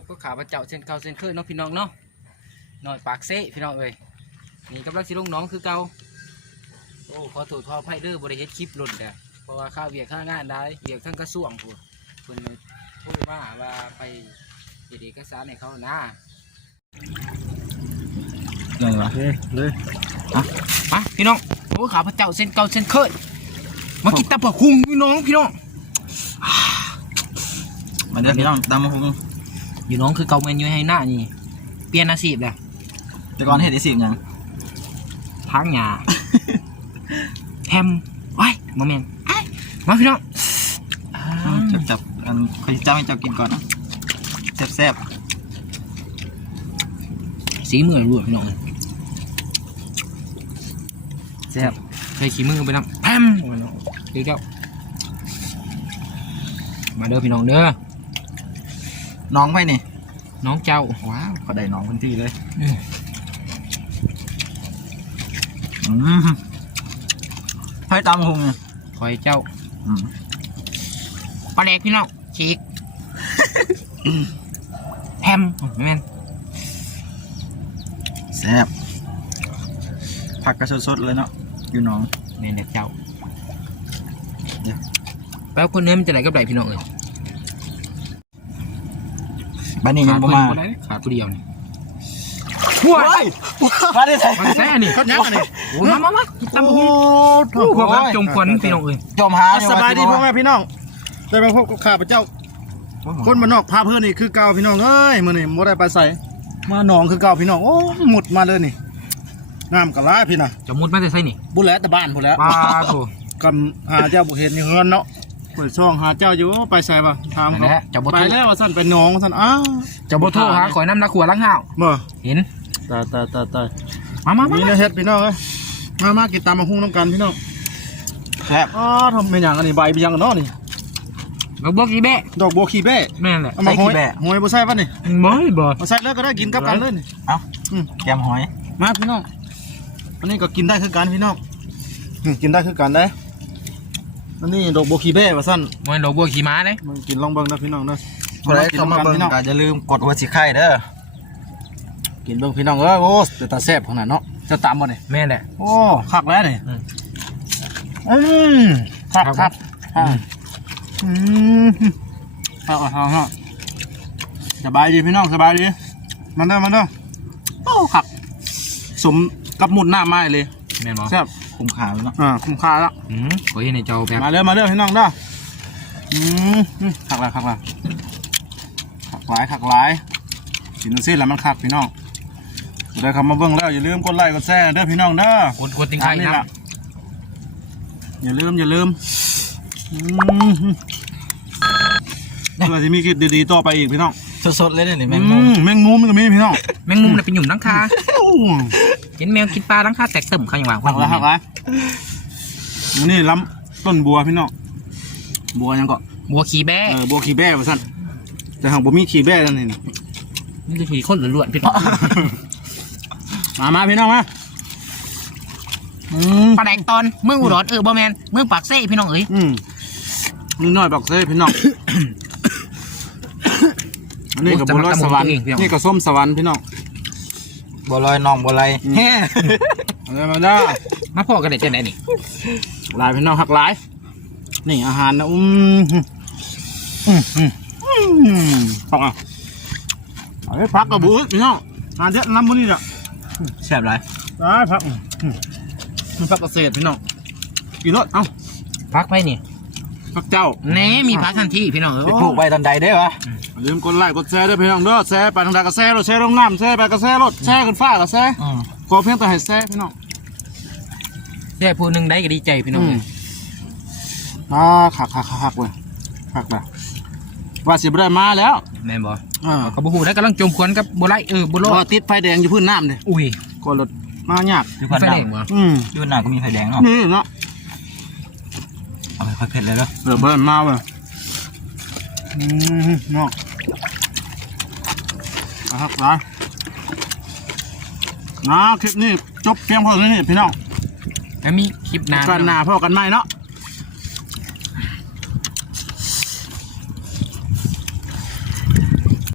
บก็ขาพระเจ้าเส้นเก่าเส้นเคยเนาะพี่น้องเนาะหน่อยปากเซ่พี่น้องเอ้ยนี่กำลังสิลงน้องคือเก่าโอ้ขอโทษขออภัยเด้อบริเฮ็ดคลิปหล่นเด้อเพราะว่าข้าวเวียกข้างานได้เวียกทั้งกระทรวงพูดเพิ่นเลยพูดมาว่าไปเฮ็ดเอกสารให้เขานะยังวะเลยมาพี่น้องโอ้ขาพระเจ้าเส้นเก่าเส้นเคยมากินตับผักคุงพี่น้องพี่น้องมาเด้อพี่น้องตามมาคุง อยู่น้องคือเก่าเมนอยู่ให้หน้านี่ เปลี่ยนอาชีพแล้วแต่ก่อนเฮ็ดได้สิบหยังพังหญ้าแฮมไว้มาแมนเอ้ยมาพี่น้องอ่าจับจับอันคอยจ้าให้เจ้ากินก่อนนะแซ่บแซ่บสีมือรวดพี่น้องแซ่บใส่ขี้มือไปน้ำแฮมโอ้ยน้องเดี๋ยวเดี๋ยวมาเด้อพี่น้องเด้อ น้องไปนี่ น้องเจ้า ว้าวเขาได้น้องพื้นที่เลยอืม อืมให้ตามมาคุงเนี่ยคอยเจ้าอืมปลาแดกพี่น้องฉีกแฮมไม่แม่นแซ่บผักกระสดๆเลยเนาะอยู่น้อง แม่นแหละเจ้าแป๊บคนเนื้อมันจะไหนกับไหนพี่น้องเอ้ย บ้านนี้ยังบ่มาขาดขาดผู้เดียวนี่ว้ายมาได้ไงมันแซ่นี่เขายักกันนี่โอ้มามามากินตำบักหุ่งโอ้ขอบคุณจมควันพี่น้องเอ้ยจมหาสบายดีพ่อแม่พี่น้องได้มาพบกับข้าพเจ้า คนบ้านนอกพาเพื่อนนี่คือเก่าพี่น้องเอ้ยมื้อนี้บ่ได้ไปใส่มาหนองคือเก่าพี่น้องโอ้หมุดมาเลยนี่น้ำกะลาพี่น่ะจะมุดมาแต่ไสนี่บุญแล้วแต่บ้านพุ่นแล้วปลาโถกำหาเจ้าบ่เห็นนี่เฮือนเนาะ เปิดช่องหาเจ้าอยู่ไปใส่บ่ถามนั่นเขาแหละจะบ่ไปโทรแล้วว่าซั่นไปหนองว่าซั่นอ้าวจะบ่โทรหาข่อยน้ำละขวดลังห้าวบ่เห็นตายตายตายตายมามามานี่นะเฮ็ดพี่น้องเอ้ยมามากินตามมาหุ้งน้ำกันพี่น้องแซ่บอ๋อทำเป็นหยังอันนี้ใบเป็นหยังกันเนาะนี่บักบักอีแบะดอกบัวขี้แบ้แม่นแหละเอามาห้อยห้อยบ่ใส่ป่ะนี่บ่บ่มาใส่เลยก็ได้กินกับกันเลยนี่เอ้าอืมแกมหอยมาพี่น้องอันนี้ก็กินได้คือกันพี่น้องอืมกินได้คือกันได้ อันนี้ดอกโบวคีเบ้ว่าสั้นบ่แม่นดอกบัวขี่ม้าเด้มันกินลองเบิ่งนะพี่น้องนะคนใดเข้ามาเบิ่งพี่น้องก็อย่าลืมกดหัวสีไข่เด้อกินเบิ่งพี่น้องเอ้ยโอ้แต่ตาแซ่บขนาดเนาะจะตามบ่เนี่ยแม่นแหละโอ้คักแล้วนี่อืมอืมคักคคัรักบอ่าอืมคักอะคักคักสบายดีพี่น้องสบายดีมันเด้อมันเด้อโอ้คักสมกับหมุดหน้าไม้เลยแม่นบ่แซ่บ คุ้มค่าแล้วเนาะอ่าคุ้มค่าแล้วอืมข่อยเห็นในเจ้าแบบมาเร็วมาเร็วพี่น้องเด้ออืมอืมขักหลายขักหลายขักหลายขักหลายกินดูสิแล้วมันขักพี่น้องได้คำมาเบิ่งแล้วอย่าลืมกดไลค์กดแชร์เด้อพี่น้องเด้อกดกดติงไข่นี่นะล่ะอย่าลืมอย่าลืมอืมเพื่อที่มีคลิปดีๆต่อไปอีกพี่น้อง สดๆเลยเนี่ยนี่แมอืงมุมมแมงมุมมันก็มีพี่น้องแมงมุมน่ะเป็นหยุ่มหลังคาโอ้เห็นแมวกินปลาหลังคาแตกตึ่มเขาอย่างว่าขักหลายขักหลายอันนี่ล้ำต้นบัวพี่น้องบัวยังก็บัวขี่แบะเออบัวขี้แบ้ว่าสั่นแต่หางบ่มีขี้แบ้นั่นนี่นี่จะขี่คนล้วนๆพี่น้องมามาพี่น้องมาอืมปลาแดกตอนเมืองอุดรเออบ่แม่นเมืองปากเซ่พี่น้องเอ้ยอืมนี่น้อยบอกเซ่พี่น้อง อันนี้กับบัวลอยสวรรค์นี่กับส้มสวรรค์พี่น้องบัวลอยน้องบัวลอยอืมแฮ่เอาเลยมาได้อมาพ่อกันได้จังได๋นี่หลายพี่น้องหักหลาย นี่อาหารนะอืมอืมอืมอืมพักอะเอาไปพักกับบุ้พี่น้องงานเยอะน้ำมันนี่แหละแซ่บหลายได้พักอืมอืมมันพักเกษตรพี่น้องกินรถเอ้าพักไปนี่ พักเจ้าแหน่มีพักทันทีพี่น้องเอ้ยไปปลูกใบตอนใดได้อวะอย่าลืมกดไลค์กดแชร์ด้วยพี่น้องเด้อแชร์ไปทางใดก็แชร์รถแชร์ลงน้ำแชร์ไปก็แชร์รถแชร์ขึ้นฟ้าก็แชร์อืม ขอเพียงแต่ให้แชร์พี่น้องแค่ผู้หนึงได้ก็ดีใจพี่น้องเอ้ยอ่าขักขักขักขักเว้ยขักเลยว่าสิบได้มาแล้วแม่นบ่อ่าก็บ่ฮู้ได้กำลังจมควนกับบ่ไล่เออบ่รอเพราะดว่าติดไฟแดงอยู่พื้นน้ำเนี่ยอุ้ยกดรถมายากอยู่พันไฟดาแดงบ่อืมอยู่หน้าก็มีไฟแดงเนาะนี่เนาะ เอาไปค่อยเผ็ดเลยเนาะเดี๋ยวเบิ้ลมาเว้ยอืมเนาะอะครับหลายนะคลิปนี้จบเพียงพอเท่านี้พี่น้องแล้วมีคลิปหน้ากันหน้าพ่อกันไม่เนาะ